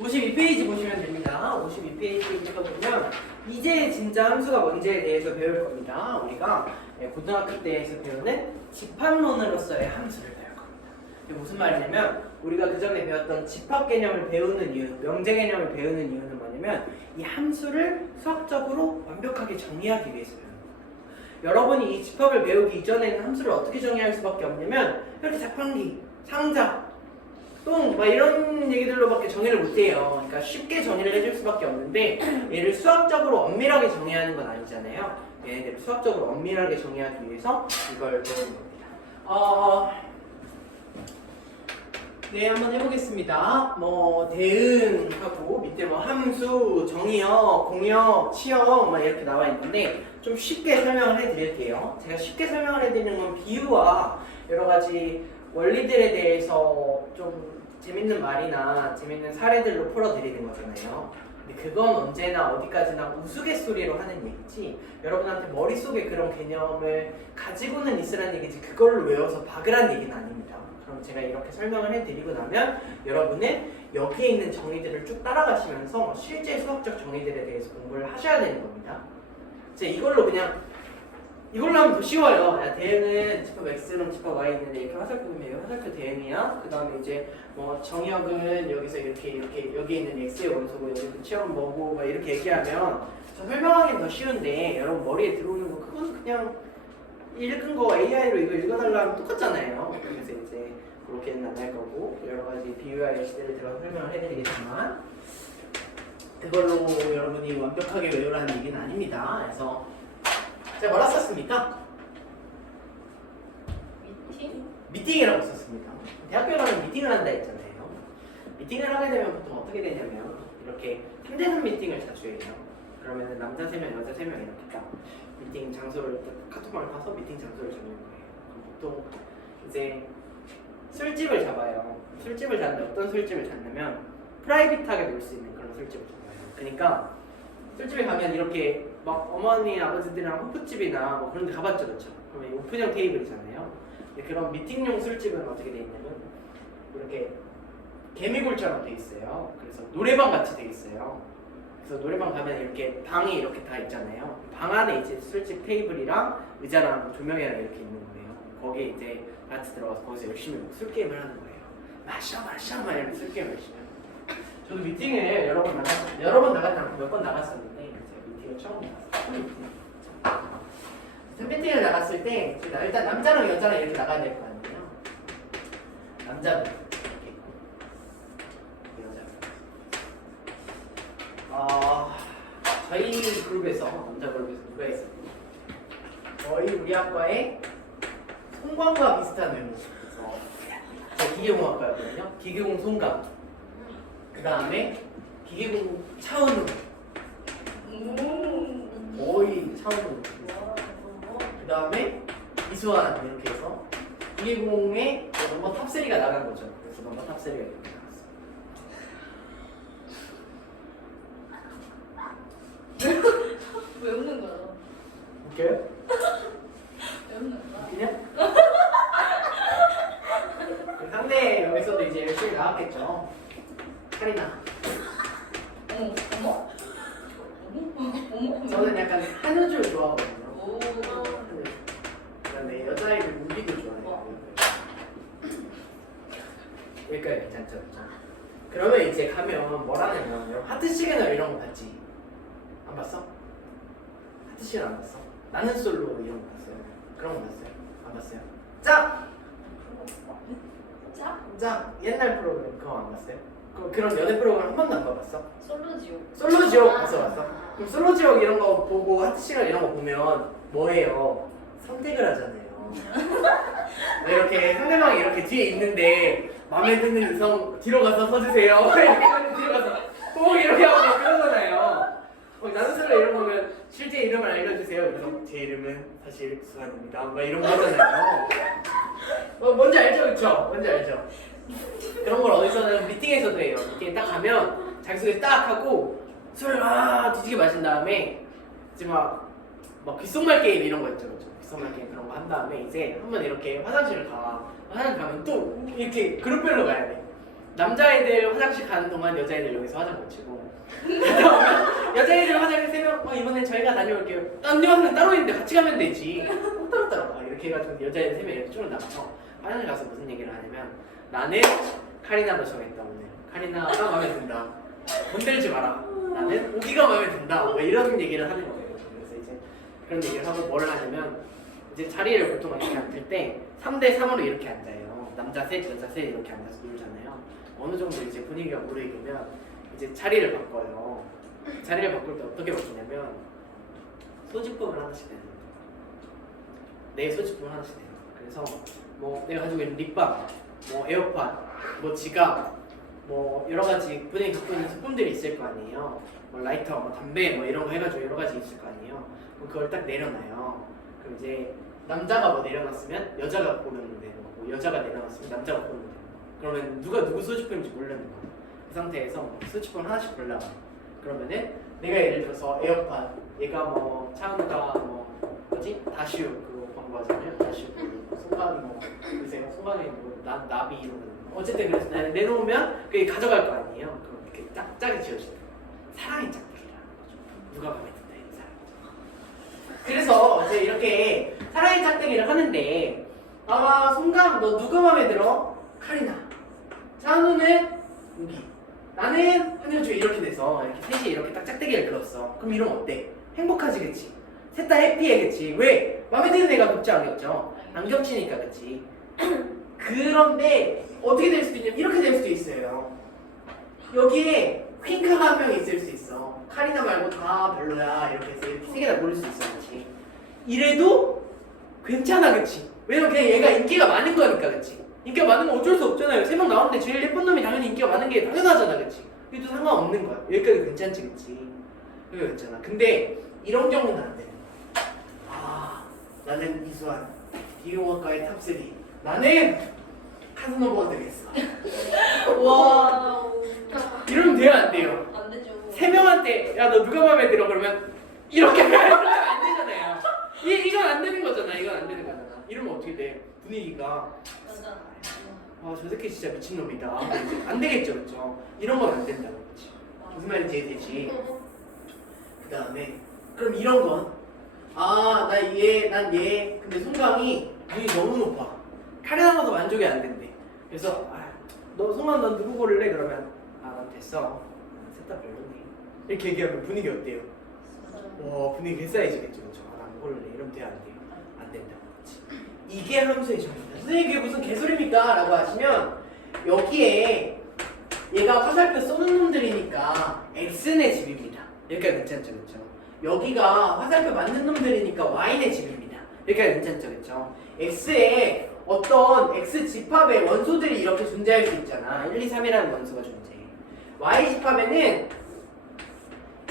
52페이지 보시면 됩니다. 52페이지 보면 이제 진짜 함수가 뭔지에 대해서 배울 겁니다. 우리가 고등학교 때에서 배우는 집합론으로서의 함수를 배울 겁니다. 이게 무슨 말이냐면 우리가 그 전에 배웠던 집합 개념을 배우는 이유, 명제 개념을 배우는 이유는 뭐냐면 이 함수를 수학적으로 완벽하게 정의하기 위해서 배우는 거예요. 여러분이 이 집합을 배우기 이전에는 함수를 어떻게 정의할 수밖에 없냐면 이렇게 자판기, 상자, 똥, 막 이런 얘기들로밖에 정의를 못해요. 그러니까 쉽게 정의를 해줄 수밖에 없는데 얘를 수학적으로 엄밀하게 정의하는 건 아니잖아요. 얘네들을 수학적으로 엄밀하게 정의하기 위해서 이걸 배우는 겁니다. 네, 한번 해보겠습니다. 뭐 대응하고 밑에 뭐 함수, 정의역, 공역, 치역 막 이렇게 나와 있는데 좀 쉽게 설명을 해드릴게요. 제가 쉽게 설명을 해드리는 건 비유와 여러 가지 원리들에 대해서 좀 재밌는 말이나 재밌는 사례들로 풀어드리는 거잖아요. 근데 그건 언제나 어디까지나 우스갯소리로 하는 얘기지 여러분한테 머릿속에 그런 개념을 가지고는 있으라는 얘기지 그걸로 외워서 박으란 얘기는 아닙니다. 그럼 제가 이렇게 설명을 해드리고 나면 여러분은 여기에 있는 정의들을 쭉 따라가시면서 실제 수학적 정의들에 대해서 공부를 하셔야 되는 겁니다. 제가 이걸로 하면 더 쉬워요. 야, 대응은 집합 X랑 집합 Y 있는데 이렇게 화살표면 화살표 대응이야. 그 다음에 이제 뭐 정역은 여기서 이렇게 여기 있는 X의 원소고 여기 치역은 뭐고 막 이렇게 얘기하면 저 설명하기는 더 쉬운데 여러분 머리에 들어오는 거 그건 그냥 읽은 거 AI로 이거 읽어달라면 똑같잖아요. 그래서 이제 그렇게는 안 할 거고 여러 가지 비유와 예시들을 제가 설명을 해드리겠지만 그걸로 여러분이 완벽하게 외우라는 얘기는 아닙니다. 그래서 제가 뭐라 썼습니까? 미팅이라고 썼습니다. 대학교 가면 미팅을 한다 했잖아요. 미팅을 하게 되면 보통 어떻게 되냐면 이렇게 3대3 미팅을 자주 해요. 그러면 남자 3명, 여자 3명 이렇게 딱 미팅 장소를 카톡방을 타서 미팅 장소를 잡는 거예요. 보통 이제 술집을 잡아요. 술집을 잡는데 어떤 술집을 잡냐면 프라이빗하게 놀 수 있는 그런 술집을 잡아요. 그러니까 술집에 가면 이렇게 막 어머니 아버지들이랑 호프집이나 뭐 그런 데 가봤죠, 그렇죠? 그러면 오픈형 테이블이잖아요. 근데 그런 미팅용 술집은 어떻게 돼 있냐면 이렇게 개미굴처럼 돼 있어요. 그래서 노래방 같이 돼 있어요. 그래서 노래방 가면 이렇게 방이 이렇게 다 있잖아요. 방 안에 이제 술집 테이블이랑 의자랑 조명이랑 이렇게 있는 거예요. 거기에 이제 같이 들어가서 거기서 열심히 술 게임을 하는 거예요. 마셔 막 이러면 술 게임을 열심히 하는 거예요. 저도 미팅을 여러 번 나갔지 않고 몇 번 나갔었는데 제가 미팅을 처음 나갔어요. 미팅을 나갔을 때 일단 남자랑 여자랑 이렇게 나가야 될 거 아니에요. 남자분 저희 그룹에서 남자 그룹에서 누가 있었죠? 거의 우리 학과에 송광과 비슷한 외모. 그래서 저 기계공학과였거든요. 기계공 송강. 그 다음에 기계공 차은우. 거의 차은우. 그 다음에 이수환 이렇게 해서 기계공의 넘버 탑3가 나간 거죠. 그래서 넘버 탑3가 이렇게 나갔어요. 왜 웃는 거야? 웃겨요? 왜 웃는 거야? 그냥? 상대 여기서도 이제 열심히 나왔겠죠. 카리나. 어머? 저는 약간 한효주를 좋아하거든요. 오. 그런데 여자애들 무비도 좋아해요. 여기까지 괜찮죠? 그렇죠? 그러면 이제 가면 뭐라냐면 여러분 하트 시그널 이런 거 봤지? 안 봤어? 하트 시그널 안 봤어? 나는 솔로 이런 거 봤어요? 그런 거 봤어요? 안 봤어요? 짝! 짝! 옛날 프로그램 그거 안 봤어요? 그런 연애 프로그램 한 번도 안 봐봤어? 솔로지옥 봤어? 그럼 솔로지옥 이런 거 보고 하트 시그널 이런 거 보면 뭐해요? 선택을 하잖아요. 이렇게 상대방이 이렇게 뒤에 있는데 마음에 드는 이성 뒤로 가서 서주세요. 이렇게 뒤로 가서 꼭 이렇게 하고 그러잖아요. 나는 솔로 이런 거면 실제 이름을 알려주세요. 그래서 제 이름은 사실 수환입니다. 막 이런 거 하잖아요. 뭔지 알죠, 그쵸? 뭔지 알죠? 그런 걸 어디서는 미팅에서도 해요. 미팅에 딱 가면 자기소개 딱 하고 술을 뒤지게 마신 다음에 이제 막 귓속말 게임 이런 거 있죠, 그렇죠? 귓속말 게임 그런 거 한 다음에 이제 한번 이렇게 화장실을 가. 화장실 가면 또 이렇게 그룹별로 가야 돼. 남자애들 화장실 가는 동안 여자애들 여기서 화장 못 치고 여자애들 화장실 세명 이번엔 저희가 다녀올게요. 남녀는 따로 있는데 같이 가면 되지. 따로 이렇게 해가지고 여자애들 3명 이렇게 쭉 나가서 화장실 가서 무슨 얘기를 하냐면 나는 카리나로 정했다 오늘. 카리나가 마음에 든다. 건들지 마라. 나는 오기가 마음에 든다. 뭐 이런 얘기를 하는 거예요. 그래서 이제 그런 얘기를 하고 뭘 하냐면 이제 자리를 보통 이렇게 앉을 때 3대 3으로 이렇게 앉아요. 남자 셋, 여자 셋 이렇게 앉아서 놀잖아요. 어느 정도 이제 분위기가 무르익으면 이제 자리를 바꿔요. 자리를 바꿀 때 어떻게 바꾸냐면 소지품을 하나씩 내는 거예요. 내 소지품을 하나씩 내는 거예요. 그래서 뭐 내가 가지고 있는 립밤, 뭐 에어팟, 뭐 지갑, 뭐 여러 가지 본인이 갖고 있는 소품들이 있을 거 아니에요. 뭐 라이터, 뭐 담배, 뭐 이런 거 해가지고 여러 가지 있을 거 아니에요. 그럼 그걸 딱 내려놔요. 그럼 이제 남자가 뭐 내려놨으면 여자가 고르는 대로, 뭐 여자가 내려놨으면 남자가 고르는 대로. 그러면 누가 누구 소지품인지 모르는 거예요. 그 상태에서 소지품 하나씩 골라. 그러면은 내가 예를 들어서 에어팟, 얘가 뭐 차은우가 뭐 뭐지 다시오 그거 광고하잖아요. 다시오 그 손가락이 뭐 요새 손가락에 뭐 나비 이런 거. 어쨌든 그래서 내놓으면 그게 가져갈 거 아니에요. 그럼 이렇게 짝짝이 지어진다. 사랑의 짝대기라는 거죠. 누가 마음에 든다 이 사람. 그래서 이제 이렇게 사랑의 짝대기를 하는데 아마 송강 너 누가 마음에 들어? 카리나. 찬우는 우기. 나는 한효주 이렇게 돼서 이렇게 셋이 이렇게 딱 짝대기를 그렸어. 그럼 이러면 어때? 행복하지 그치? 셋 다 해피해 그치? 왜? 마음에 드는 애가 겹지 안 겹죠? 안 겹치니까 그치? 그런데 어떻게 될 수도 있냐면 이렇게 될 수도 있어요. 여기에 퀸카가 한 명 있을 수 있어. 카리나 말고 다 별로야. 이렇게 해서 이렇게 세 개 다 고를 수 있어. 그치? 이래도 괜찮아. 그치? 왜냐면 그냥 얘가 인기가 많은 거니까. 그치? 인기가 많은 건 어쩔 수 없잖아요. 3명 나오는데 제일 예쁜 놈이 당연히 인기가 많은 게 당연하잖아. 그치? 그래도 상관없는 거야. 여기까지 괜찮지. 그치? 여기 괜찮아. 근데 이런 경우는 안 되는 거야. 아, 나는 이수환 비용학과의 탑3. 나는 카스노버가 되겠어. 와. 이러면 돼요, 안 돼요? 안 되죠. 3명한테 야 너 누가 마음에 들어 그러면 이렇게 하면 안 되잖아요. 이건 안 되는 거잖아. 이건 안 되는 거잖아. 이러면 어떻게 돼? 분위기가 맞아. 저 새끼 진짜 미친놈이다. 안 되겠죠, 그렇죠? 이런 건 안 된다고 그렇지. 무슨 말인지 이해되지? 그 다음에 그럼 이런 건 난 얘. 근데 송강이 눈이 너무 높아. 카리나도 만족이 안 된대. 그래서 너 송강 넌 누구 고를래? 그러면 난 됐어. 셋 다 별로네. 이렇게 얘기하면 분위기 어때요? 와 분위기 개싸해지겠죠. 안 고를래. 이러면 돼요? 안 돼요? 안 된다고 그렇지. 이게 함수의 정의입니다. 선생님 그게 무슨 개소리입니까? 라고 하시면 여기에 얘가 화살표 쏘는 놈들이니까 X네 집입니다. 여기가 괜찮죠, 그렇죠? 여기가 화살표 맞는 놈들이니까 Y네 집입니다. 여기가 괜찮죠, 그렇죠? X에 어떤 X 집합의 원소들이 이렇게 존재할 수 있잖아. 1, 2, 3이라는 원소가 존재해. Y 집합에는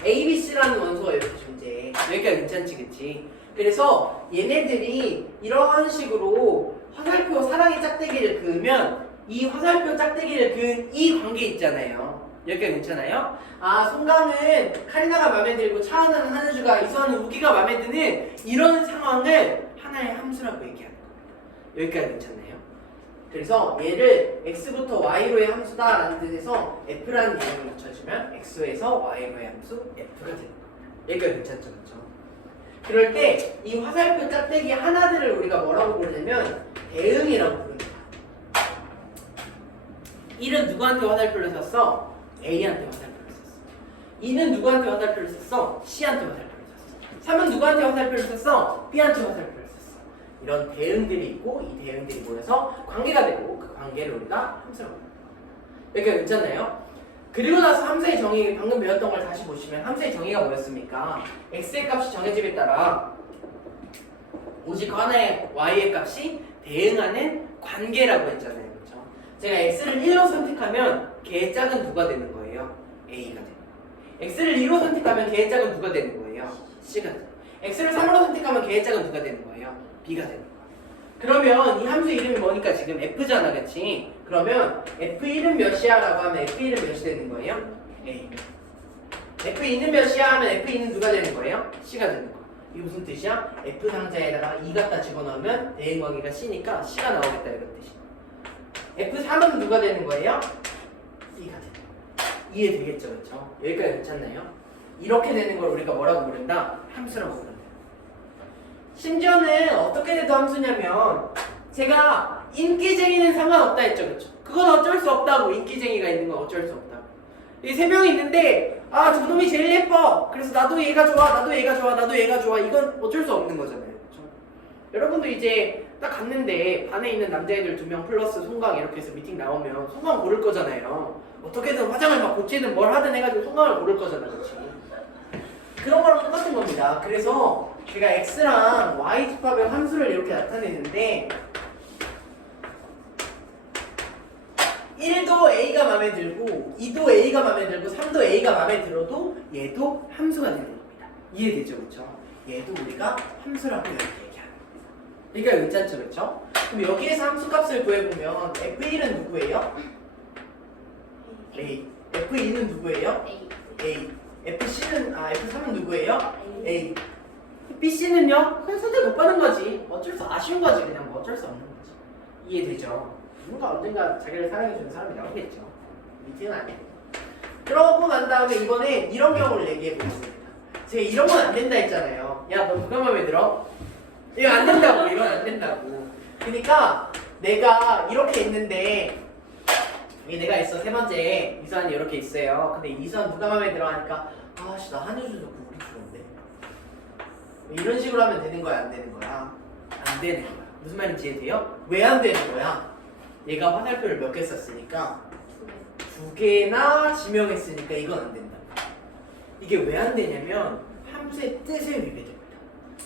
A, B, C라는 원소가 이렇게 존재해. 여기가 괜찮지, 그치? 그래서 얘네들이 이런 식으로 화살표 사랑의 짝대기를 그으면 이 화살표 짝대기를 그은 이 관계 있잖아요. 여기가 괜찮아요? 송강은 카리나가 마음에 들고 차은우는 한우주가 이수환은 우기가 마음에 드는 이런 상황을 하나의 함수라고 얘기하는 겁니다. 여기까지 괜찮나요? 그래서 얘를 x부터 y로의 함수다라는 뜻에서 f라는 이름을 붙여주면 x에서 y로의 함수 f가 되는 겁니다. 여기까지 괜찮죠? 그렇죠? 그럴 때 이 화살표 짝대기 하나들을 우리가 뭐라고 부르냐면 대응이라고 부릅니다. 1은 누구한테 화살표를 썼어? A한테 화살표를 썼어. 2는 누구한테 화살표를 썼어? C한테 화살표를 썼어. 3은 누구한테 화살표를 썼어? B한테 화살표를 썼어. 이런 대응들이 있고 이 대응들이 모여서 관계가 되고 그 관계를 우리가 함수라고 합니다. 여기가 괜찮나요? 그리고 나서 함수의 정의 방금 배웠던 걸 다시 보시면 함수의 정의가 뭐였습니까? x의 값이 정해짐에 따라 오직 하나의 y의 값이 대응하는 관계라고 했잖아요. 그렇죠? 제가 x를 1로 선택하면 걔의 짝은 누가 되는 거예요? a가 되는 거예요. x를 2로 선택하면 걔의 짝은 누가 되는 거예요? c가 되는 거예요. x를 3으로 선택하면 걔의 짝은 누가 되는 거예요? b가 되는 거예요. 그러면 이 함수 이름이 뭐니까 지금 f잖아, 그치? 그러면 f1은 몇이야? 라고 하면 f1은 몇이 되는 거예요? a. f2는 몇이야? 하면 f2는 누가 되는 거예요? c가 되는 거예요. 이게 무슨 뜻이야? f 상자에다가 2 갖다 집어넣으면 대응 관계가 c니까 c가 나오겠다 이런 뜻이야. f3은 누가 되는 거예요? 이해되겠죠, 그렇죠? 여기까지 괜찮나요? 이렇게 되는 걸 우리가 뭐라고 부른다? 함수라고 부른다. 심지어는 어떻게 돼도 함수냐면 제가 인기쟁이는 상관없다 했죠, 그렇죠? 그건 어쩔 수 없다고. 인기쟁이가 있는 건 어쩔 수 없다고. 이 세 명이 있는데 아 저놈이 제일 예뻐. 그래서 나도 얘가 좋아, 나도 얘가 좋아, 나도 얘가 좋아. 이건 어쩔 수 없는 거잖아요, 그렇죠? 여러분도 이제 딱 갔는데 반에 있는 남자애들 2명 플러스 송강 이렇게 해서 미팅 나오면 송강 고를 거잖아요. 어떻게든 화장을 막 고치든 뭘 하든 해가지고 송강을 고를 거잖아요, 그렇지? 그런 거랑 똑같은 겁니다. 그래서 제가 x랑 y 집합의 함수를 이렇게 나타내는데 1도 a가 마음에 들고 2도 a가 마음에 들고 3도 a가 마음에 들어도 얘도 함수가 되는 겁니다. 이해되죠, 그렇죠? 얘도 우리가 함수라고 이렇게 얘기하는 겁니다. 그러니까 괜찮죠, 그렇죠? 그럼 여기에서 함수값을 구해보면 f1은 누구예요? a. f2는 누구예요? a. f3은 누구예요? a. bc는요? 그냥 선택 못 받은 거지. 어쩔 수 아쉬운 거지. 그냥 뭐 어쩔 수 없는 거지. 이해되죠? 누군가 언젠가 자기를 사랑해주는 사람이 나오겠죠. 미팅은 아니에요. 그러고 난 다음에 이번에 이런 경우를 얘기해 보겠습니다. 제가 이런 건 안 된다 했잖아요. 야, 너 누가 마음에 들어? 이거 안 된다고. 이건 안 된다고. 그러니까 내가 이렇게 있는데 여기 내가 있어. 세 번째 이수환이 이렇게 있어요. 근데 이수환 누가 마음에 들어 하니까 아씨 나 한효주 좋고 우리 좋은데 이런 식으로 하면 되는 거야, 안 되는 거야? 안 되는 거야. 무슨 말인지 이해돼요? 왜 안 되는 거야? 얘가 화살표를 몇 개 썼으니까 2개나 지명했으니까 이건 안 된다. 이게 왜 안 되냐면 함수의 뜻을 위배됩니다.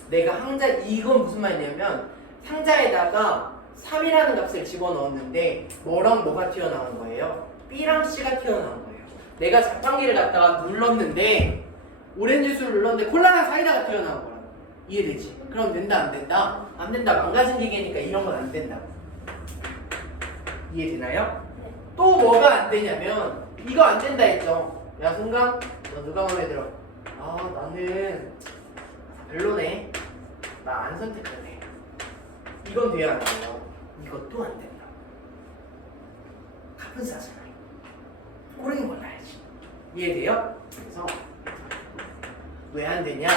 내가 항자 이건 무슨 말이냐면 상자에다가 3이라는 값을 집어넣었는데 뭐랑 뭐가 튀어나온 거예요? B랑 C가 튀어나온 거예요. 내가 자판기를 갖다가 눌렀는데 오렌지 수를 눌렀는데 콜라랑 사이다가 튀어나온 거야. 이해되지? 그럼 된다, 안 된다? 안 된다. 망가진 기계니까 이런 건 안 된다. 이해되나요? 또 뭐가 안 되냐면 이거 안 된다 했죠. 야 송강, 너 누가 마음에 들어? 아 나는 별로네. 나 안 선택할래. 이건 돼야 안 돼요. 이것도 안 된다. 가쁜 사잖아요. 꼬리는 몰라야지. 이해돼요? 그래서 왜 안 되냐?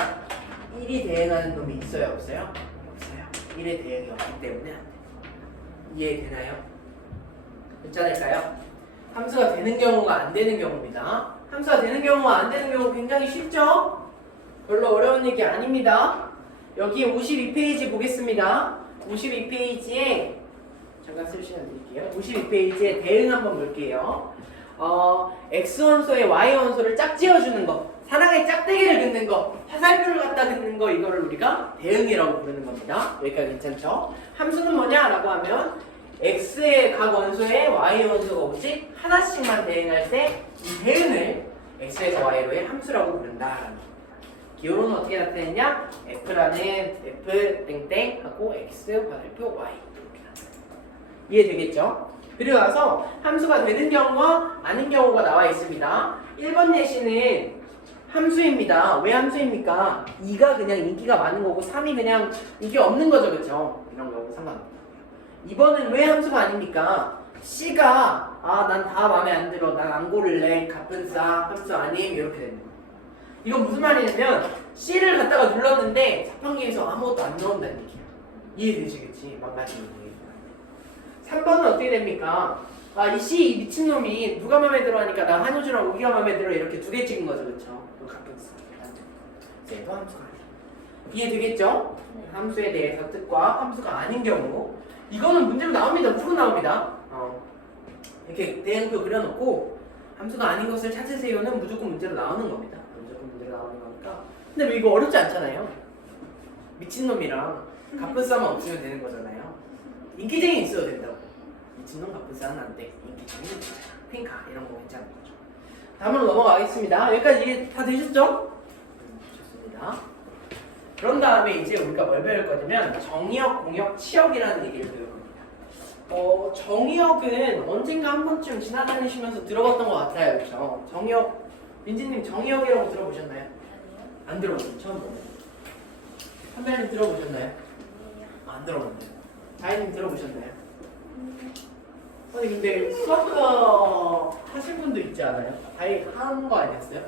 1이 대응하는 놈이 있어요, 없어요? 없어요. 1의 대응이 없기 때문에 안 돼요. 이해되나요? 괜찮을까요? 함수가 되는 경우가 안 되는 경우입니다. 함수가 되는 경우와 안 되는 경우 굉장히 쉽죠? 별로 어려운 얘기 아닙니다. 여기 52페이지 보겠습니다. 52페이지에 잠깐 쓸 시간 드릴게요. 52페이지에 대응 한번 볼게요. X원소에 Y원소를 짝지어주는 거, 사랑의 짝대기를 긋는 거, 화살표를 갖다 긋는 거, 이거를 우리가 대응이라고 부르는 겁니다. 여기까지 괜찮죠? 함수는 뭐냐라고 하면 X의 각 원소에 Y 원소가 오직 하나씩만 대응할 때 이 대응을 X에서 Y로의 함수라고 부른다라는 겁니다. 기호로는 어떻게 나타내냐? F라는 F 땡땡 하고 X 화살표 Y 이렇게 나타납니다. 이해되겠죠? 그리고 나서 함수가 되는 경우와 아닌 경우가 나와 있습니다. 1번 예시는 함수입니다. 왜 함수입니까? 2가 그냥 인기가 많은 거고 3이 그냥 인기 없는 거죠, 그렇죠? 이런 경우 상관없다. 2번은 왜 함수가 아닙니까? C가 난 다 마음에 안 들어, 난 안 고를래, 가뿐싸, 함수 아님, 이렇게 되는 거예요. 이건 무슨 말이냐면 C를 갖다가 눌렀는데 자판기에서 아무것도 안 나온다는 얘기야. 이해되시겠지? 망가지는 거예요. 3번은 어떻게 됩니까? 이 C, 이 미친놈이 누가 마음에 들어 하니까 나 한효주랑 우기가 마음에 들어, 이렇게 2개 찍은 거죠, 그렇죠? 가끔씩 얘도 함수가 아니야. 이해되겠죠? 함수에 대해서 뜻과 함수가 아닌 경우, 이거는 문제로 나옵니다. 무조건 나옵니다. 이렇게 대응표 그려놓고 함수가 아닌 것을 찾으세요는 무조건 문제로 나오는 겁니다. 무조건 문제로 나오는 거니까. 근데 뭐 이거 어렵지 않잖아요. 미친놈이랑 가뿐싸만 없으면 되는 거잖아요. 인기쟁이 있어야 된다고. 미친놈 가뿐싸는 안 돼. 인기쟁이는 핑카 이런 거 괜찮은 거죠. 다음으로 넘어가겠습니다. 여기까지 이해 다 되셨죠? 좋습니다. 그런 다음에 이제 우리가 뭘 배울 거냐면 정의역, 공역, 치역이라는 얘기를 배울 겁니다. 정의역은 언젠가 한 번쯤 지나다니시면서 들어봤던 것 같아요, 그렇죠? 정의역, 민지님 정의역이라고 들어보셨나요? 아니요. 안 들어보셨죠? 처음 보네. 선배님 들어보셨나요? 아니요. 안 들어봤나요? 다혜님 들어보셨나요? 아니 근데 수학과 하신 분도 있지 않아요? 다이 한 거 아니었어요?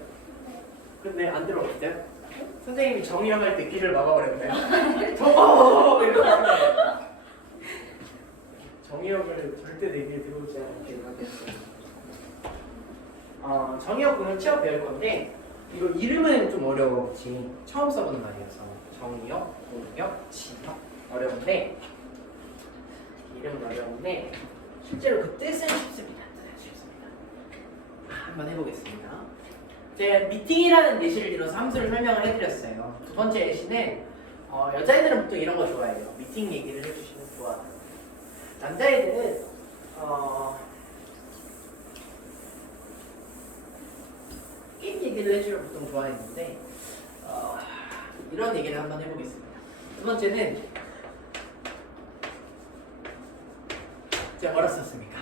근데 안 들어봤어요? 선생님이 정의형 할 때 귀를 막아버렸나요? 저거 이렇게 정의형을 절대 내 귀에 들어오지 않게 만들었어요. 정의형 공역 취업 배울 건데 이거 이름은 좀 어려웠지. 처음 써보는 말이어서 정의형, 공역, 취업 어려운데 이름은 어려운데 실제로 그 뜻은 쉽습니다. 뜻은 쉽습니다. 한번 해보겠습니다. 제가 미팅이라는 예시를 들어서 함수를 설명을 해드렸어요. 두 번째 예시는 여자애들은 보통 이런 거 좋아해요. 미팅 얘기를 해주시면 좋아요. 남자애들은 게임 얘기를 해주면 보통 좋아했는데 이런 얘기를 한번 해보겠습니다. 두 번째는 제가 뭐라 썼습니까?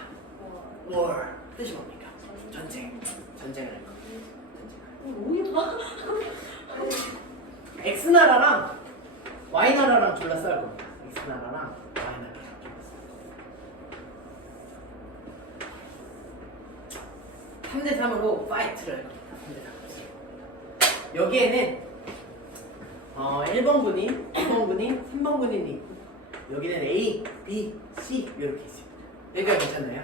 War 뜻이 뭡니까? 전쟁. 전쟁을 할 겁니다. X나라랑 Y나라랑 졸라 싸울 겁니다. X나라랑 Y나라랑 졸라 싸울 겁니다. 3대3으로 파이트를 할 겁니다. 3대3. 여기에는 1번 군인, 2번 군인, 3번 군인이 있고 여기는 A, B, C 이렇게 있습니다. 여기가 괜찮나요?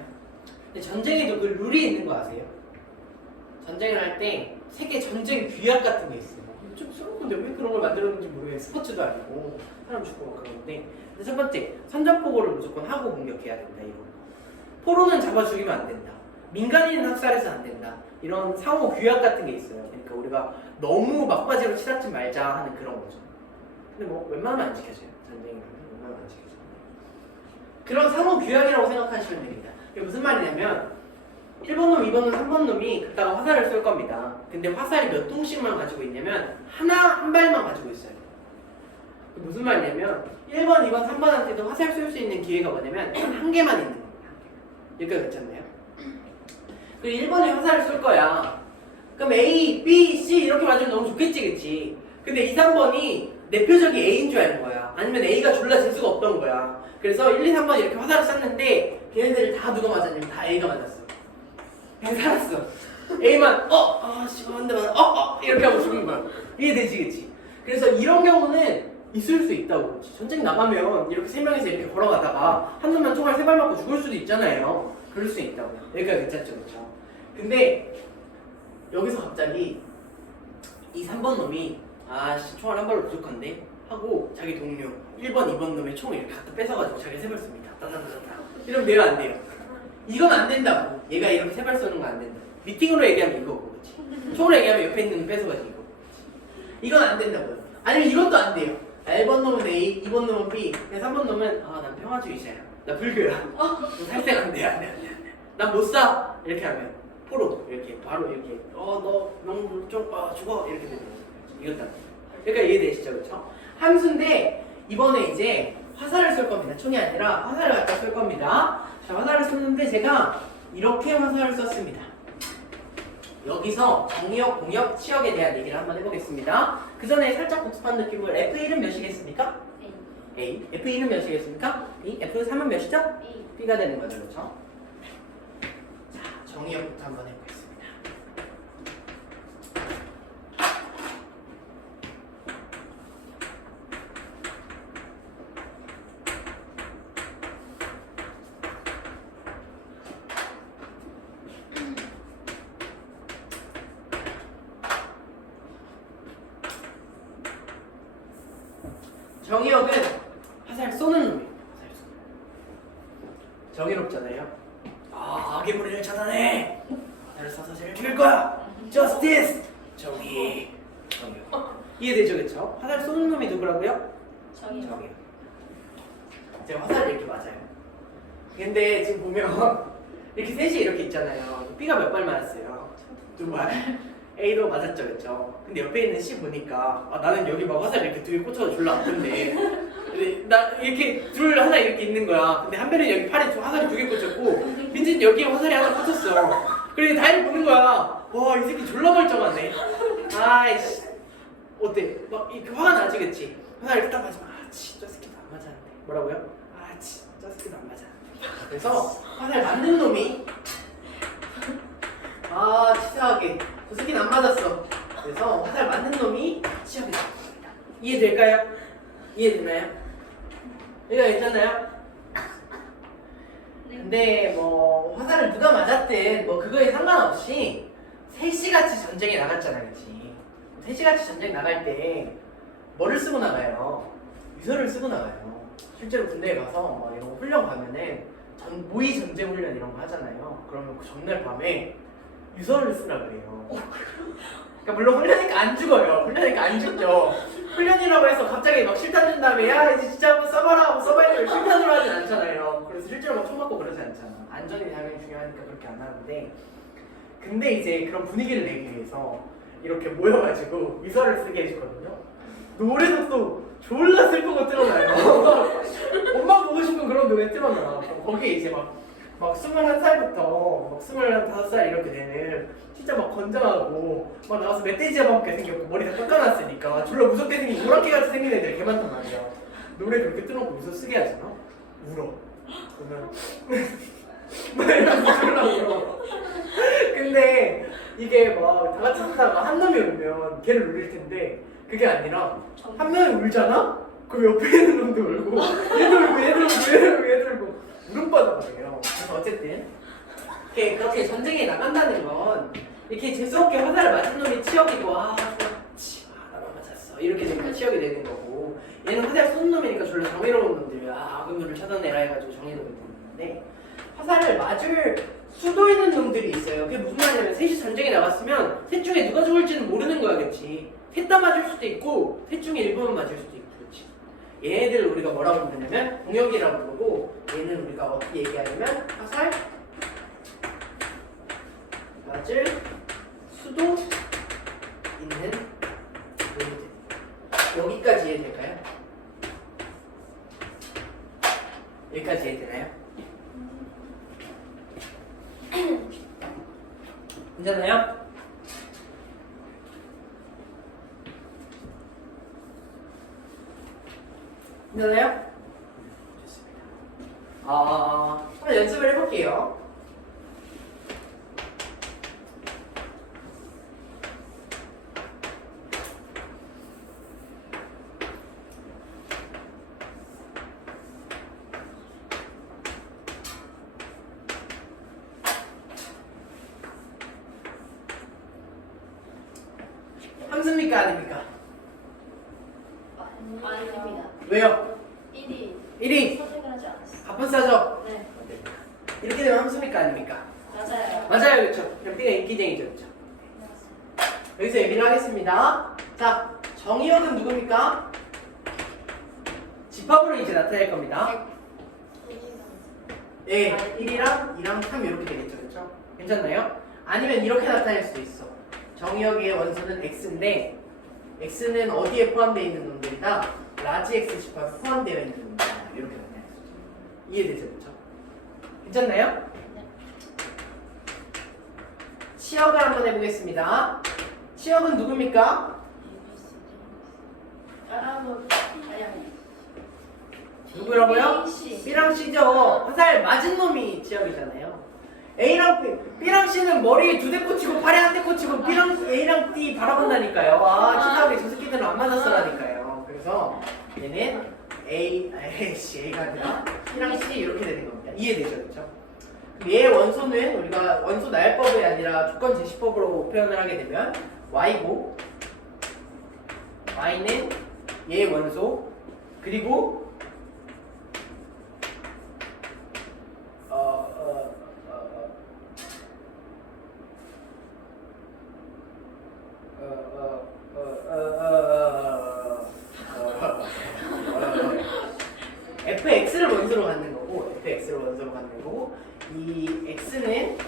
근데 전쟁에도 그 룰이 있는 거 아세요? 전쟁을 할 때 세계 전쟁 규약 같은 게 있어요. 좀 스러운 건데 왜 그런 걸 만들었는지 모르겠어요. 스포츠도 아니고 사람 죽고 막 그런 건데. 근데 첫 번째, 선전포고를 무조건 하고 공격해야 된다. 이거. 포로는 잡아 죽이면 안 된다. 민간인은 학살해서 안 된다. 이런 상호 규약 같은 게 있어요. 그러니까 우리가 너무 막바지로 치닫지 말자 하는 그런 거죠. 근데 뭐 웬만하면 안 지켜져요. 전쟁이라면 웬만하면 안 지켜져요. 그런 상호 규약이라고 생각하시면 됩니다. 이게 무슨 말이냐면 1번 놈, 2번 놈, 3번 놈이 그따가 화살을 쏠 겁니다. 근데 화살이 몇 통씩만 가지고 있냐면 한 발만 가지고 있어요. 무슨 말이냐면 1번, 2번, 3번한테도 화살 쏠 수 있는 기회가 뭐냐면 한 개만 있는 겁니다. 여기가 괜찮나요? 그 1번이 화살을 쏠 거야. 그럼 A, B, C 이렇게 맞으면 너무 좋겠지, 그치? 근데 2, 3번이 내 표적이 A인 줄 아는 거야. 아니면 A가 졸라 재수가 없던 거야. 그래서 1, 2, 3번 이렇게 화살을 쐈는데 걔네들을 다 누가 맞았냐면 다 A가 맞았어. 그냥 살았어. A만 한 대만 이렇게 하고 죽은 거야. 이해되지, 그치? 그래서 이런 경우는 있을 수 있다고. 그치? 전쟁 나가면 이렇게 세 명이서 이렇게 걸어가다가 한 놈만 총알 3발 맞고 죽을 수도 있잖아요. 그럴 수 있다고요. 여기가 괜찮죠, 그쵸? 근데 여기서 갑자기 이 3번 놈이 총알 한 발로 부족한데 하고 자기 동료 1번, 2번 놈의 총을 이렇게 갖다 뺏어가지고 자기가 세 발 쏩니다. 따다다다다. 이러면 내가 안 돼요. 이건 안 된다고. 얘가 이렇게 세 발 쏘는 건 안 된다. 미팅으로 얘기하면 이거고, 그렇지? 총으로 얘기하면 옆에 있는 놈 뺏어가지고 이거. 이건 안 된다고요. 아니면 이것도 안 돼요. 1번 놈은 A, 2번 놈은 B, 3번 놈은 난 평화주의자야. 나 불교야. 너 살색 안 돼, 안 돼, 안 돼, 안 돼. 난 못 사. 이렇게 하면 포로 이렇게 바로 이렇게 너 명불 좀 죽어 이렇게 되는 거죠. 이것도 안 돼. 그러니까 이해되시죠, 그렇죠? 함수인데 이번에 이제 화살을 쏠 겁니다. 총이 아니라 화살을 갖다 쏠 겁니다. 자, 화살을 쏘는데 제가 이렇게 화살을 썼습니다. 여기서 정의역, 공역, 치역에 대한 얘기를 한번 해보겠습니다. 그 전에 살짝 복습한 느낌으로 F1은 몇이겠습니까? A. F2는 몇이겠습니까? B. F3은 몇이죠? A. B가 되는 거죠, 그렇죠? 자, 정의역부터 한번 해보겠습니다. 정의역은 화살 쏘는 놈이에요. 화살 쏘는 놈. 정의롭잖아요. 악의 무리를 차단해. 화살을 쏴서 쟤를 죽일 거야. Justice. 정의. 정의역. 이해되죠, 그쵸? 화살 쏘는 놈이 누구라고요? 정의역. 제가 화살을 이렇게 맞아요. 근데 지금 보면 이렇게 셋이 이렇게 있잖아요. B가 몇 발 맞았어요? 2발. A도 맞았죠, 그쵸? 근데 옆에 있는 C 보니까 나는 여기 막 화살 이렇게 두 개 꽂혀서 졸라 아픈데 근데 나 이렇게 둘 하나 이렇게 있는 거야. 근데 한별이 여기 팔에 화살이 두 개 꽂혔고 민진 여기에 화살이 하나 꽂혔어. 그래 다행히 보는 거야. 와, 이 새끼 졸라 멀쩡하네. 아이씨 어때? 막 이렇게 화가 나지, 그치? 화살 이렇게 딱 맞으면 저 새끼도 안 맞았는데. 뭐라고요? 저 새끼도 안 맞아. 그래서 화살 맞는 놈이 치사하게 저 새끼는 안 맞았어. 그래서 화살 맞는 놈이 치하게 됩니다. 이해될까요? 이해되나요? 이거 괜찮나요? 근데 뭐 화살을 누가 맞았든 뭐 그거에 상관없이 셋이 같이 전쟁에 나갔잖아, 그치? 셋이 같이 전쟁 나갈 때 뭐를 쓰고 나가요? 유서를 쓰고 나가요. 실제로 군대에 가서 막 이런 거 훈련 가면은 모의 전쟁 훈련 이런 거 하잖아요. 그러면 그 전날 밤에 유서를 쓰라 그래요. 그러니까 물론 훈련이니까 안 죽어요. 훈련이니까 안 죽죠. 훈련이라고 해서 갑자기 막 실탄 준 다음에 야 이제 진짜 한번 써봐라 하고 써봐야 되면 실탄으로 하진 않잖아요. 그래서 실제로 막 총 맞고 그러지 않잖아. 안전이 당연히 중요하니까 그렇게 안 하는데, 근데 이제 그런 분위기를 내기 위해서 이렇게 모여가지고 유서를 쓰게 해주거든요. 노래도 또 졸라 슬픈 거 틀어놔요. 엄마 보고 싶은 그런 노래 틀어놔. 거기에 이제 막 21살부터 막 25살 이렇게 되는 진짜 막 건장하고 막 나와서 멧돼지 잡아먹게 생겼고 머리 다 깎아놨으니까 졸라 무섭게 생긴 오랑캐 같이 생긴 애들이 개 많단 말이야. 노래 그렇게 틀어놓고 유서 쓰게 하잖아? 울어. 그러면 막 이러면서 졸라 울어. 근데 이게 막 다 같이 쓰다가 한 놈이 울면 걔를 울릴 텐데 그게 아니라 한 명이 울잖아? 그럼 옆에 있는 놈도 울고 얘도 울고 얘도 울고 얘도 울고 얘도 울고 울음바다예요. 그래서 어쨌든 그렇게 전쟁에 나간다는 건 이렇게 재수없게 화살을 맞은 놈이 치역이고 나만 맞았어 이렇게 되니까 치역이 되는 거고, 얘는 화살 쏜 놈이니까 졸라 정의로운 놈들이 악의물을 찾아내라 해가지고 정의로운 놈인데, 화살을 맞을 수도 있는 놈들이 있어요. 그게 무슨 말이냐면 셋이 전쟁에 나갔으면 셋 중에 누가 죽을지는 모르는 거야, 그렇지? 셋 다 맞을 수도 있고 셋 중에 일부분 맞을 수도 있고, 그렇지? 얘네들 우리가 뭐라고 부르냐면 공역이라고 부르고, 얘는 우리가 어떻게 얘기하냐면 화살 맞을 수도 있는 놈들. 여기까지 이해될까요? 여기까지 이해되나요? 괜찮나요? 괜찮아요? 좋습니다. 한번 연습을 해볼게요. 함수입니까? 아닙니까? 아닙니다. 왜요? 1이 선택을 하지 않았어. 갑분싸죠? 네. 이렇게 되면 함수입니까? 아닙니까? 맞아요. 맞아요, 그렇죠? 그럼 B가 인기쟁이죠, 그렇죠? 여기서 얘기를 하겠습니다. 자, 정의역은 누굽니까? 집합으로 이제 나타낼 겁니다. 예, 1이랑 2랑 3 이렇게 되겠죠, 그렇죠? 괜찮나요? 아니면 이렇게 나타낼 수도 있어. 정의역의 원소는 x인데 x는 어디에 포함되어 있는 놈들이다? 라지 x 집합에 포함되어 있는 놈들이다. 이렇게 나타낼 수 있죠. 이해되죠, 그렇죠? 괜찮나요? 치역을 한번 해보겠습니다. 치역은 누굽니까? 누구라고요? B랑 C죠. 화살 맞은 놈이 치역이잖아요. B랑 C는 머리에 2대 꽂히고 팔에 1대 꽂히고 A랑 D 바라본다니까요. 치사하게 저 새끼들은 안 맞았어라니까요. 그래서 얘는 A가 아니라 B랑 C 이렇게 되는 겁니다. 이해되죠, 그렇죠? 얘의 원소는 우리가 원소 나열법이 아니라 조건 제시법으로 표현을 하게 되면 Y고, Y는 얘의 원소, 그리고 fx를 원소로 갖는 거고, 이 x는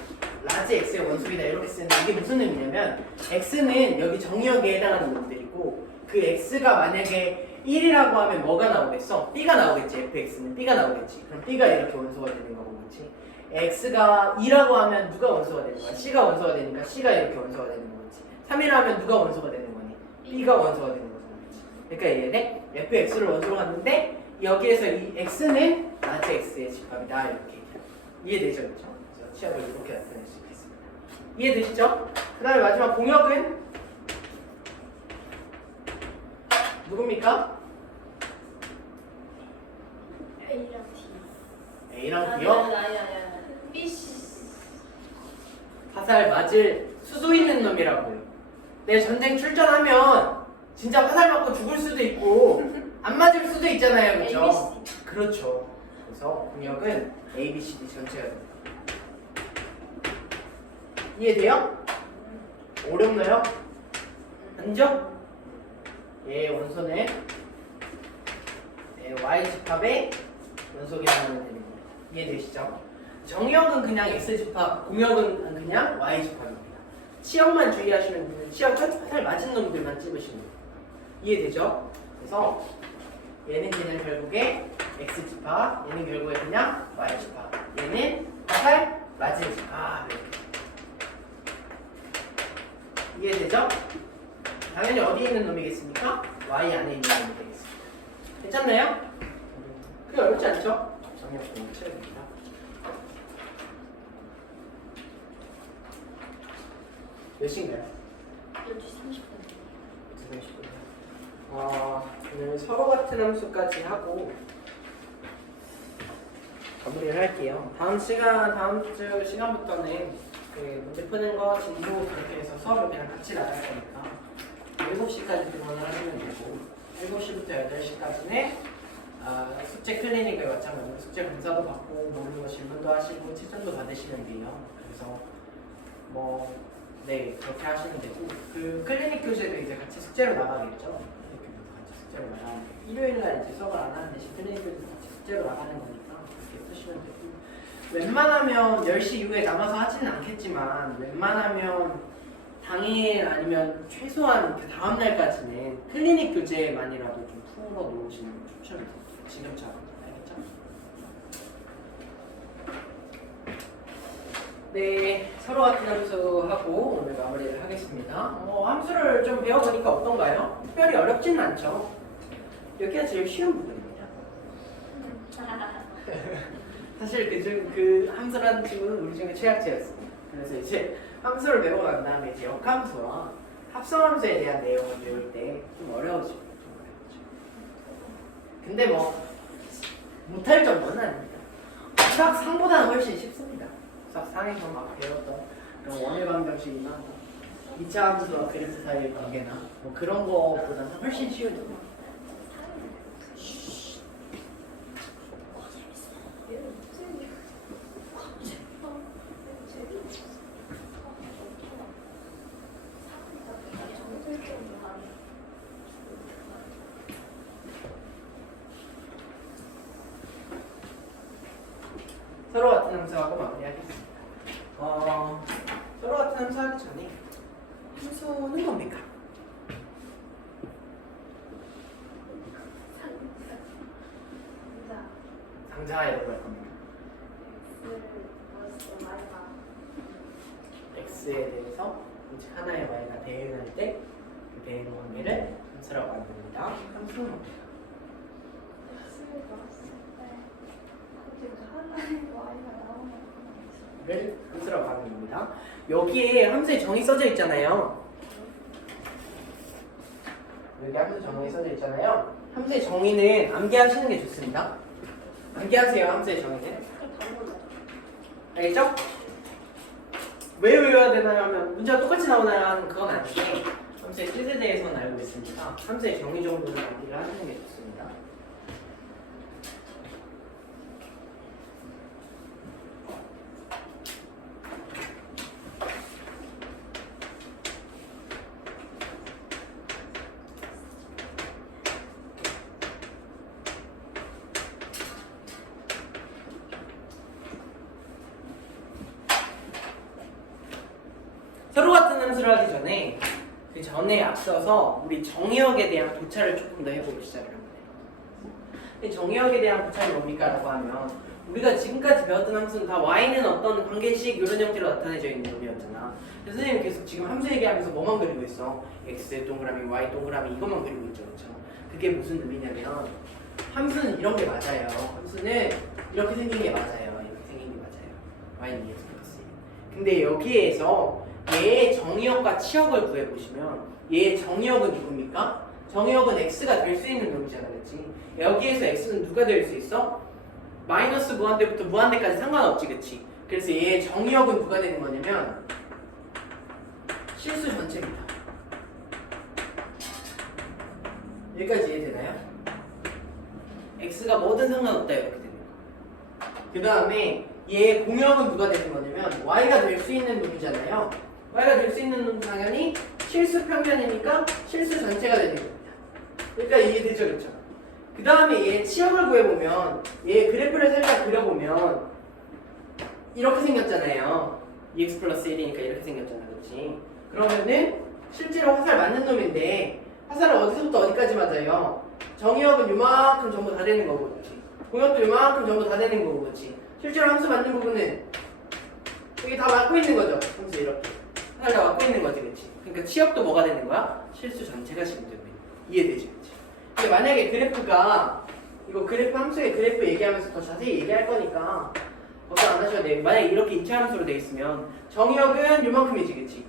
라지 x의 원소이다 이렇게 쓰는데, 이게 무슨 의미냐면 x는 여기 정의역에 해당하는 놈들이고, 그 x가 만약에 1이라고 하면 뭐가 나오겠어? b가 나오겠지. fx는 b가 나오겠지. 그럼 b가 이렇게 원소가 되는 거고, 그렇지? x가 2라고 하면 누가 원소가 되는 거야? c가 원소가 되니까 c가 이렇게 원소가 되는 거지. 3이라 하면 누가 원소가 되는 거니? b가 원소가 되는 거잖아. 그러니까 얘네 fx를 원소로 갖는데 여기에서 이 x는 라지 x의 집합이다 이렇게 이해되죠? 그렇죠? 그래서 치역을 이렇게 나타낼 수 있겠습니다. 이해되시죠? 그 다음에 마지막 공역은 누굽니까? A랑 T. A랑 B요? 아니. B, C. 화살 맞을 수도 있는 놈이라고요. 내 전쟁 출전하면 진짜 화살 맞고 죽을 수도 있고 안 맞을 수도 있잖아요, A, 그렇죠? B, C. 그렇죠. 그래서 공역은 A, B, C, D 전체가 됩니다. 이해돼요? 어렵나요? 아니죠? 예, 원소는 Y 집합의 연속이라고 하면 되는 거예요. 이해되시죠? 정역은 그냥 X 집합, 공역은 그냥 Y 집합입니다. 치역만 주의하시면 돼요. 치역 화살 맞은 놈들만 찝으시면 돼요. 이해되죠? 그래서 얘는 결국에 X 집합, 얘는 결국에 그냥 Y 집합, 얘는 화살 맞은 집합. 이해되죠? 당연히 어디에 있는 놈이겠습니까? Y 안에 있는 놈이 되겠습니다. 괜찮나요? 그게 어렵지 않죠? 정역 공을 쳐야 됩니다. 몇 시인가요? 12시 30분. 30분이요. 오늘 서로 같은 함수까지 하고 마무리를 할게요. 다음 주 시간부터는 그 문제 푸는 거, 진도 그렇게 해서 수업을 그냥 같이 나갈 거니까 7시까지 등원을 하시면 되고 7시부터 8시까지는 숙제 클리닉을 마찬가지로 숙제 검사도 받고 모르는 거 질문도 하시고 채점도 받으시면 돼요. 그래서 네 그렇게 하시면 되고 그 클리닉 교재도 이제 같이 숙제로 나가겠죠. 클리닉 교재도 같이 숙제로 나가는데 일요일날 이제 수업을 안 하는 대신 클리닉 교재도 같이 숙제로 나가는 거니까 그렇게 쓰시면 되고 웬만하면 10시 이후에 남아서 하지는 않겠지만 웬만하면 당일 아니면 최소한 그 다음날까지는 클리닉 교재만이라도 좀 풀어 놓으시는 걸 추천드립니다. 지금처럼 알겠죠? 네, 서로 같은 함수하고 오늘 마무리를 하겠습니다. 함수를 좀 배워보니까 어떤가요? 특별히 어렵지는 않죠? 여기가 제일 쉬운 부분입니다. 사실 그 함수라는 친구는 우리 중에 최악체였습니다. 그래서 이제 함수를 배우고 난 다음에 이제 역함수와 합성함수에 대한 내용을 배울 때 좀 어려워지고 좀 어렵죠. 근데 못할 정도는 아닙니다. 수학 3보다는 훨씬 쉽습니다. 수학 4에서 막 배웠던 그런 원의 방정식이나 2차 함수와 그래프 사이의 관계나 그런 거보다는 훨씬 쉬워집니다. 서로 같은 함수하고 마무리하겠습니다. 서로 같은 함수 하기 전에 함수는 뭡니까? 상자에 들어갈 겁니다. x에 대해서 오직 하나의 y가 대응할 때 그 대응 관계를 함수라고 하는 겁니다. 함수는 뭡니까? 를 함수라고 하는 겁니다. 여기에 함수의 정의 써져 있잖아요. 여기 함수 정의 써져 있잖아요. 함수의 정의는 암기하시는 게 좋습니다. 암기하세요. 함수의 정의는. 알겠죠? 왜 외워야 되나요 하면 문제가 똑같이 나오나요 하는 그건 아닌데 함수의 뜻에 대해서는 알고 있으니까 함수의 정의 정도는 암기를 하시는 게 좋습니다. 서로 같은 함수를 하기 전에 그 전에 앞서서 우리 정의역에 대한 고찰을 조금 더 해보기 시작을 합니다. 이 정의역에 대한 고찰이 뭡니까? 라고 하면 우리가 지금까지 배웠던 함수는 다 y는 어떤 관계식 이런 형태로 나타내져 있는 놈이었잖아. 그래서 선생님 계속 지금 함수 얘기하면서 뭐만 그리고 있어? x 동그라미 y 동그라미 이것만 그리고 있죠. 그렇죠? 그게 무슨 의미냐면 함수는 이런 게 맞아요. 함수는 이렇게 생긴 게 맞아요. 이렇게 생긴 게 맞아요. y는 2x 플러스 1. 근데 여기에서 얘의 정의역과 치역을 구해보시면 얘의 정의역은 누굽니까? 정의역은 x가 될 수 있는 놈이잖아, 그치? 여기에서 x는 누가 될 수 있어? 마이너스 무한대부터 무한대까지 상관없지, 그치? 그래서 얘의 정의역은 누가 되는 거냐면 실수 전체입니다. 여기까지 이해되나요? x가 뭐든 상관없다 이렇게 되는 거. 그 다음에 얘의 공역은 누가 되는 거냐면 y가 될 수 있는 놈이잖아요. y가 될 수 있는 놈은 당연히 실수 평면이니까 실수 전체가 되는 겁니다. 그러니까 이해되죠, 그렇죠? 그 다음에 얘 치역을 구해보면 얘 그래프를 살짝 그려보면 이렇게 생겼잖아요. 2x 플러스 1이니까 이렇게 생겼잖아, 그렇지? 그러면은 실제로 화살 맞는 놈인데 화살은 어디서부터 어디까지 맞아요? 정의역은 요만큼 전부 다 되는 거고, 그렇지? 공역도 요만큼 전부 다 되는 거고, 그렇지? 실제로 함수 맞는 부분은 여기 다 맞고 있는 거죠. 함수 이렇게 화살 다 맞고 있는 거지, 그렇지? 그러니까 치역도 뭐가 되는 거야? 실수 전체가 지금 되고 있는 거야. 이해되지, 그렇지? 근데 만약에 그래프가 이거 그래프 함수의 그래프 얘기하면서 더 자세히 얘기할 거니까 걱정 안 하셔도 돼요. 만약에 이렇게 이차함수로 돼 있으면 정의역은 요만큼이지, 그치?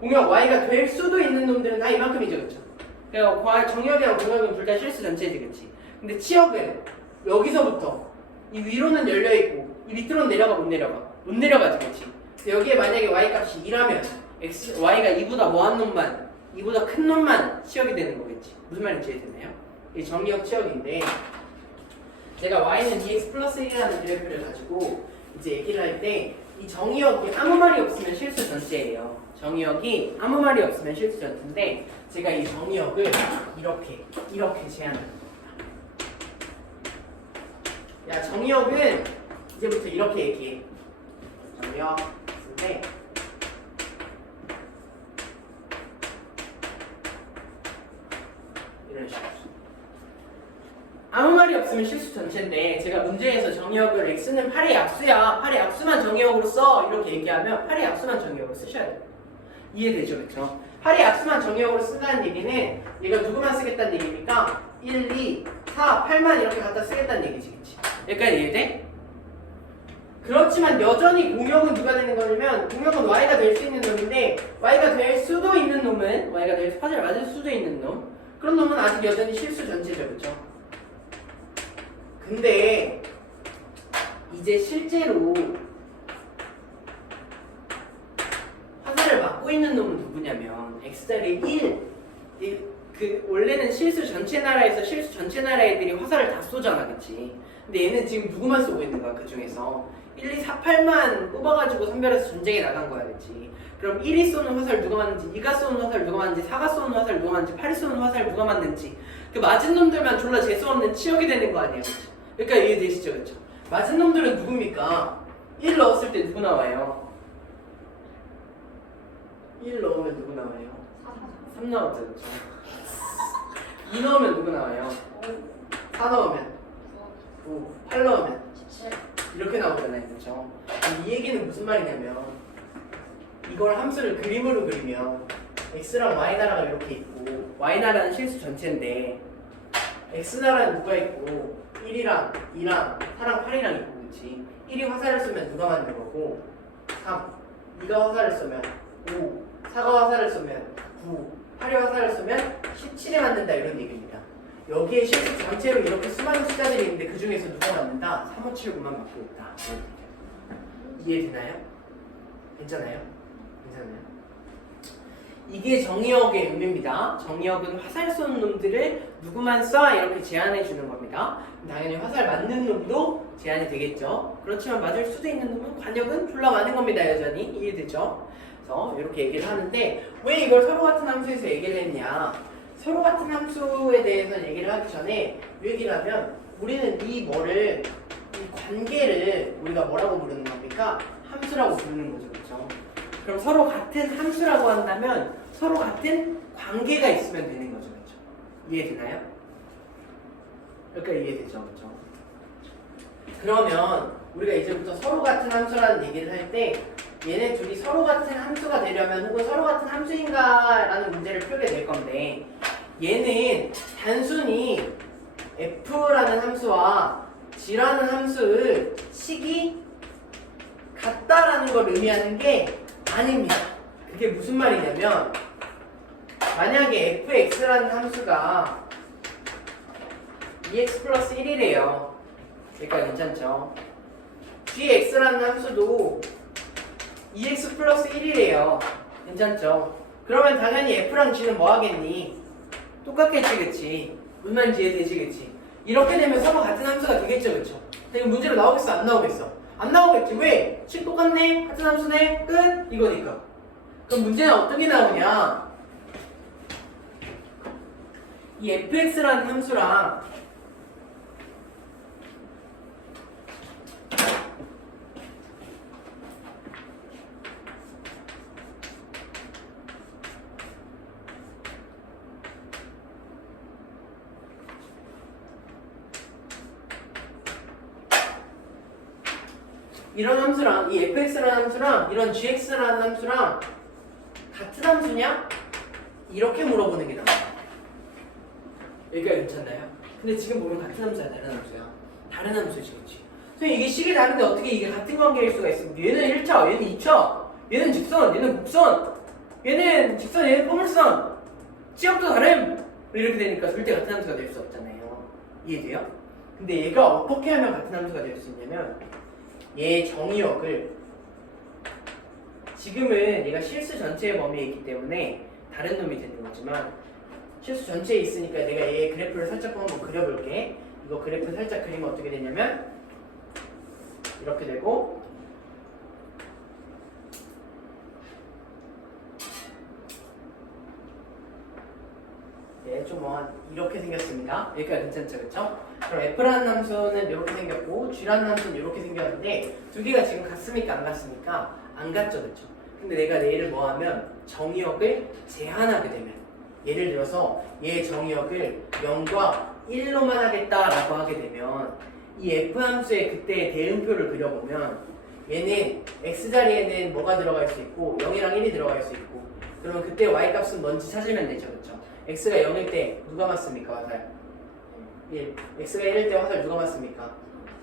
공역 y가 될 수도 있는 놈들은 다 이만큼이죠, 그쵸? 그러니까 정의역이랑 공역은 둘 다 실수 전체지, 그치? 근데 치역은 여기서부터 이 위로는 열려있고 이 밑으로는 내려가 못 내려가? 못 내려가지, 그치? 여기에 만약에 y 값이 2라면 y가 2보다 뭐한 놈만 2보다 큰 놈만 치역이 되는 거겠지. 무슨 말인지 이해되나요? 이 정의역 치역인데 제가 y는 2x 플러스 1이라는 그래프를 가지고 이제 얘기를 할 때 이 정의역이 아무 말이 없으면 실수 전체예요. 정의역이 아무 말이 없으면 실수 전체인데 제가 이 정의역을 이렇게 제안합니다. 야, 정의역은 이제부터 이렇게 얘기해. 정의역인데 이런 식으로 아무 말이 없으면 실수 전체인데 제가 문제에서 정의역을 x는 8의 약수야, 8의 약수만 정의역으로 써 이렇게 얘기하면 8의 약수만 정의역으로 쓰셔야 돼요. 이해되죠, 그쵸? 8의 약수만 정의역으로 쓴다는 얘기는 얘가 누구만 쓰겠다는 얘기입니까? 1, 2, 4, 8만 이렇게 갖다 쓰겠다는 얘기지, 그치? 여기까지 이해돼? 그렇지만 여전히 공역은 누가 되는 거냐면 공역은 y가 될 수 있는 놈인데 y가 될 수도 있는 놈은 y가 될 화살 맞을 수도 있는 놈 그런 놈은 아직 여전히 실수 전체죠, 그쵸? 근데 이제 실제로 화살을 맞고 있는 놈은 누구냐면 x자리 1 그 원래는 실수 전체 나라에서 실수 전체 나라 애들이 화살을 다 쏘잖아, 그치? 근데 얘는 지금 누구만 쏘고 있는 거야, 그 중에서 1, 2, 4, 8만 뽑아가지고 선별해서 전쟁에 나간 거야, 그치? 그럼 1이 쏘는 화살 누가 맞는지, 2가 쏘는 화살 누가 맞는지, 4가 쏘는 화살 누가 맞는지, 8이 쏘는 화살 누가 맞는지 그 맞은 놈들만 졸라 재수없는 치역이 되는 거 아니에요, 그치? 그러니까 이해되시죠, 그쵸? 맞은 놈들은 누굽니까? 1 넣었을 때 누구 나와요? 1 넣으면 누구 나와요? 3 나오죠, 그쵸? 2 넣으면 누구 나와요? 4 넣으면 9, 8 넣으면 17. 이렇게 나오잖아요, 그쵸? 이 얘기는 무슨 말이냐면 이걸 함수를 그림으로 그리면 x랑 y나라가 이렇게 있고 y나라는 실수 전체인데 x나라는 누가 있고 1이랑 2랑 4랑 8이랑 있고, 그치? 1이 화살을 쏘면 누가 맞는 거고 3, 2가 화살을 쏘면 5, 4가 화살을 쏘면 9, 8이 화살을 쏘면 17에 맞는다 이런 얘기입니다. 여기에 실수 전체로 이렇게 수많은 숫자들이 있는데 그 중에서 누가 맞는다? 3579만 맞고 있다. 이해되나요? 괜찮아요? 괜찮아요? 이게 정의역의 의미입니다. 정의역은 화살 쏘는 놈들을 누구만 쏴 이렇게 제한해 주는 겁니다. 당연히 화살 맞는 놈도 제한이 되겠죠. 그렇지만 맞을 수도 있는 놈은 관역은 졸라 많은 겁니다. 여전히 이해되죠? 그래서 이렇게 얘기를 하는데 왜 이걸 서로 같은 함수에서 얘기를 했냐? 서로 같은 함수에 대해서 얘기를 하기 전에 이 얘기를 하면 우리는 이 관계를 우리가 뭐라고 부르는 겁니까? 함수라고 부르는 거죠, 그렇죠? 그럼 서로 같은 함수라고 한다면 서로 같은 관계가 있으면 되는 거죠, 그렇죠? 이해되나요? 여기까지 이해되죠, 그렇죠? 그러면 우리가 이제부터 서로 같은 함수라는 얘기를 할 때 얘네 둘이 서로 같은 함수가 되려면 혹은 서로 같은 함수인가 라는 문제를 풀게 될 건데 얘는 단순히 f라는 함수와 g라는 함수의 식이 같다라는 걸 의미하는 게 아닙니다. 그게 무슨 말이냐면 만약에 fx라는 함수가 2x 플러스 1이래요. 그러니까 괜찮죠? gx라는 함수도 2x 플러스 1이래요. 괜찮죠? 그러면 당연히 f랑 g는 뭐 하겠니? 똑같겠지, 그치? 무슨 말인지 이해되시겠지? 이렇게 되면 서로 같은 함수가 되겠죠, 그쵸? 근데 문제로 나오겠어, 안 나오겠어? 안 나오겠지. 왜? 식 똑같네? 같은 함수네? 끝? 이거니까. 그럼 문제는 어떻게 나오냐? 이 fx라는 함수랑 이런 함수랑 이 fx라는 함수랑 이런 gx라는 함수랑 같은 함수냐? 이렇게 물어보는 게 나와요. 여기가 괜찮나요? 근데 지금 보면 같은 함수야, 다른 함수야? 다른 함수지, 그치? 선생님 이게 식이 다른데 어떻게 이게 같은 관계일 수가 있습니까? 얘는 1차, 얘는 2차, 얘는 직선, 얘는 곡선, 얘는 직선, 얘는 포물선, 지역도 다름! 이렇게 되니까 절대 같은 함수가 될 수 없잖아요. 이해돼요? 근데 얘가 어떻게 하면 같은 함수가 될 수 있냐면 얘의 정의역을 지금은 얘가 실수 전체의 범위에 있기 때문에 다른 놈이 되는 거지만 실수 전체에 있으니까 내가 얘의 그래프를 살짝 한번 그려볼게. 이거 그래프 살짝 그리면 어떻게 되냐면 이렇게 되고 좀 이렇게 생겼습니다. 여기가 괜찮죠, 그쵸? 그럼 F라는 함수는 이렇게 생겼고 G라는 함수는 이렇게 생겼는데 두 개가 지금 같습니까, 안 같습니까? 안 같죠, 그쵸? 근데 내가 얘를 뭐 하면 정의역을 제한하게 되면 예를 들어서 얘의 정의역을 0과 1로만 하겠다라고 하게 되면 이 F 함수의 그때의 대응표를 그려보면 얘는 X자리에는 뭐가 들어갈 수 있고 0이랑 1이 들어갈 수 있고 그러면 그때 Y값은 뭔지 찾으면 되죠, 그쵸? X가 0일 때 누가 맞습니까, 화살? 1. X가 1일 때 화살 누가 맞습니까?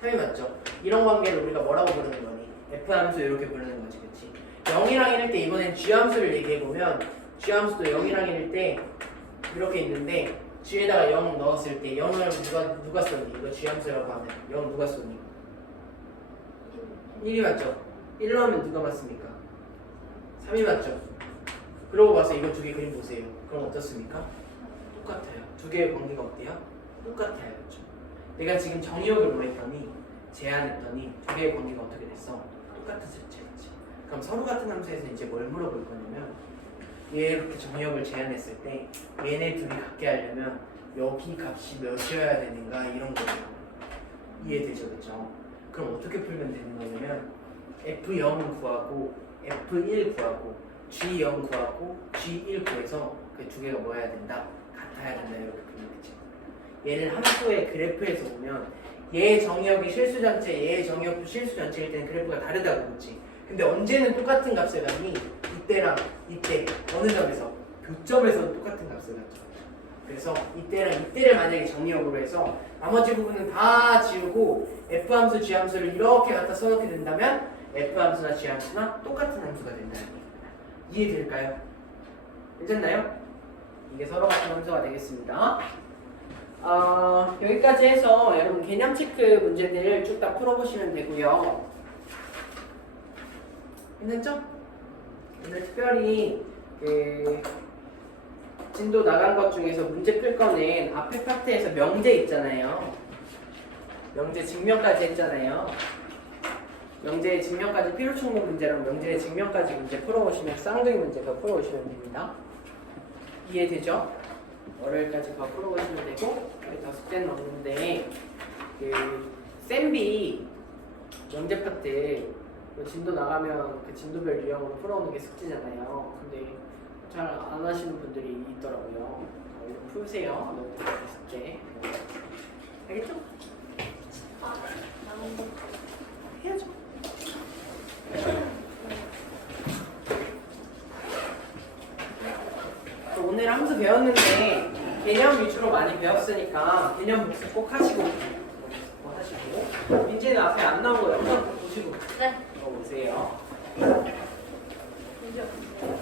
3이 맞죠? 이런 관계를 우리가 뭐라고 부르는 거니? F 함수 이렇게 부르는 거지, 그치? 0이랑 1일 때 이번엔 G 함수를 얘기해보면 G 함수도 0이랑 1일 때 이렇게 있는데 G에다가 0 넣었을 때 0을 누가 썼니? 이거 G 함수라고 하면 0 누가 썼니? 1이 맞죠? 1로 하면 누가 맞습니까? 3이 맞죠? 그러고 봐서 이거 두 개 그림 보세요. 그럼 어떻습니까? 똑같아요. 두 개의 관계가 어때요? 똑같아요. 그렇죠? 내가 지금 정의역을 구했더니 제한했더니 두 개의 관계가 어떻게 됐어? 똑같아졌지. 그럼 서로 같은 함수에서 이제 뭘 물어볼 거냐면 얘 이렇게 정의역을 제한했을 때 얘네 둘이 같게 하려면 여기 값이 몇이어야 되는가 이런 거예요. 이해되죠? 그렇죠? 그럼 어떻게 풀면 되는 거냐면 F0 구하고 F1 구하고 G0 구하고 G1 구해서 그 두 개가 뭐 해야 된다? 같아야 된다. 이렇게 풀리겠죠. 얘를 함수의 그래프에서 보면 얘의 정의역이 실수 전체, 얘의 정의역도 실수 전체일 때는 그래프가 다르다고 그랬지. 근데 언제는 똑같은 값을 갖니? 이때랑 이때 어느 점에서? 교점에서 똑같은 값을 갖죠. 그래서 이때랑 이때를 만약에 정의역으로 해서 나머지 부분은 다 지우고 F 함수, G 함수를 이렇게 갖다 써놓게 된다면 F 함수나 G 함수나 똑같은 함수가 된다는 얘기입니다. 이해될까요? 괜찮나요? 이게 서로 같은 함수가 되겠습니다. 여기까지 해서 여러분 개념 체크 문제들 쭉 다 풀어보시면 되고요. 괜찮죠? 오늘 특별히 그 진도 나간 것 중에서 문제 풀 거는 앞에 파트에서 명제 있잖아요. 명제 증명까지 했잖아요. 명제의 증명까지 필요 충분 문제랑 명제의 증명까지 문제 풀어오시면 쌍둥이 문제가 풀어오시면 됩니다. 이해되죠? 월요일까지 더 풀어오시면 되고 여기 숙제는 없는데 그 쌤비 명제 파트 그 진도 나가면 그 진도별 유형으로 풀어오는 게 숙제잖아요. 근데 잘 안 하시는 분들이 있더라고요. 이거 푸세요. 너무 숙제. 알겠죠? 해야죠. 오늘 함수 배웠는데 개념 위주로 많이 배웠으니까 개념 복습 꼭 하시고 민지는 앞에 안 나온 거 영상 보시고 네. 먹어보세요. 보세요. 문제 없으세요?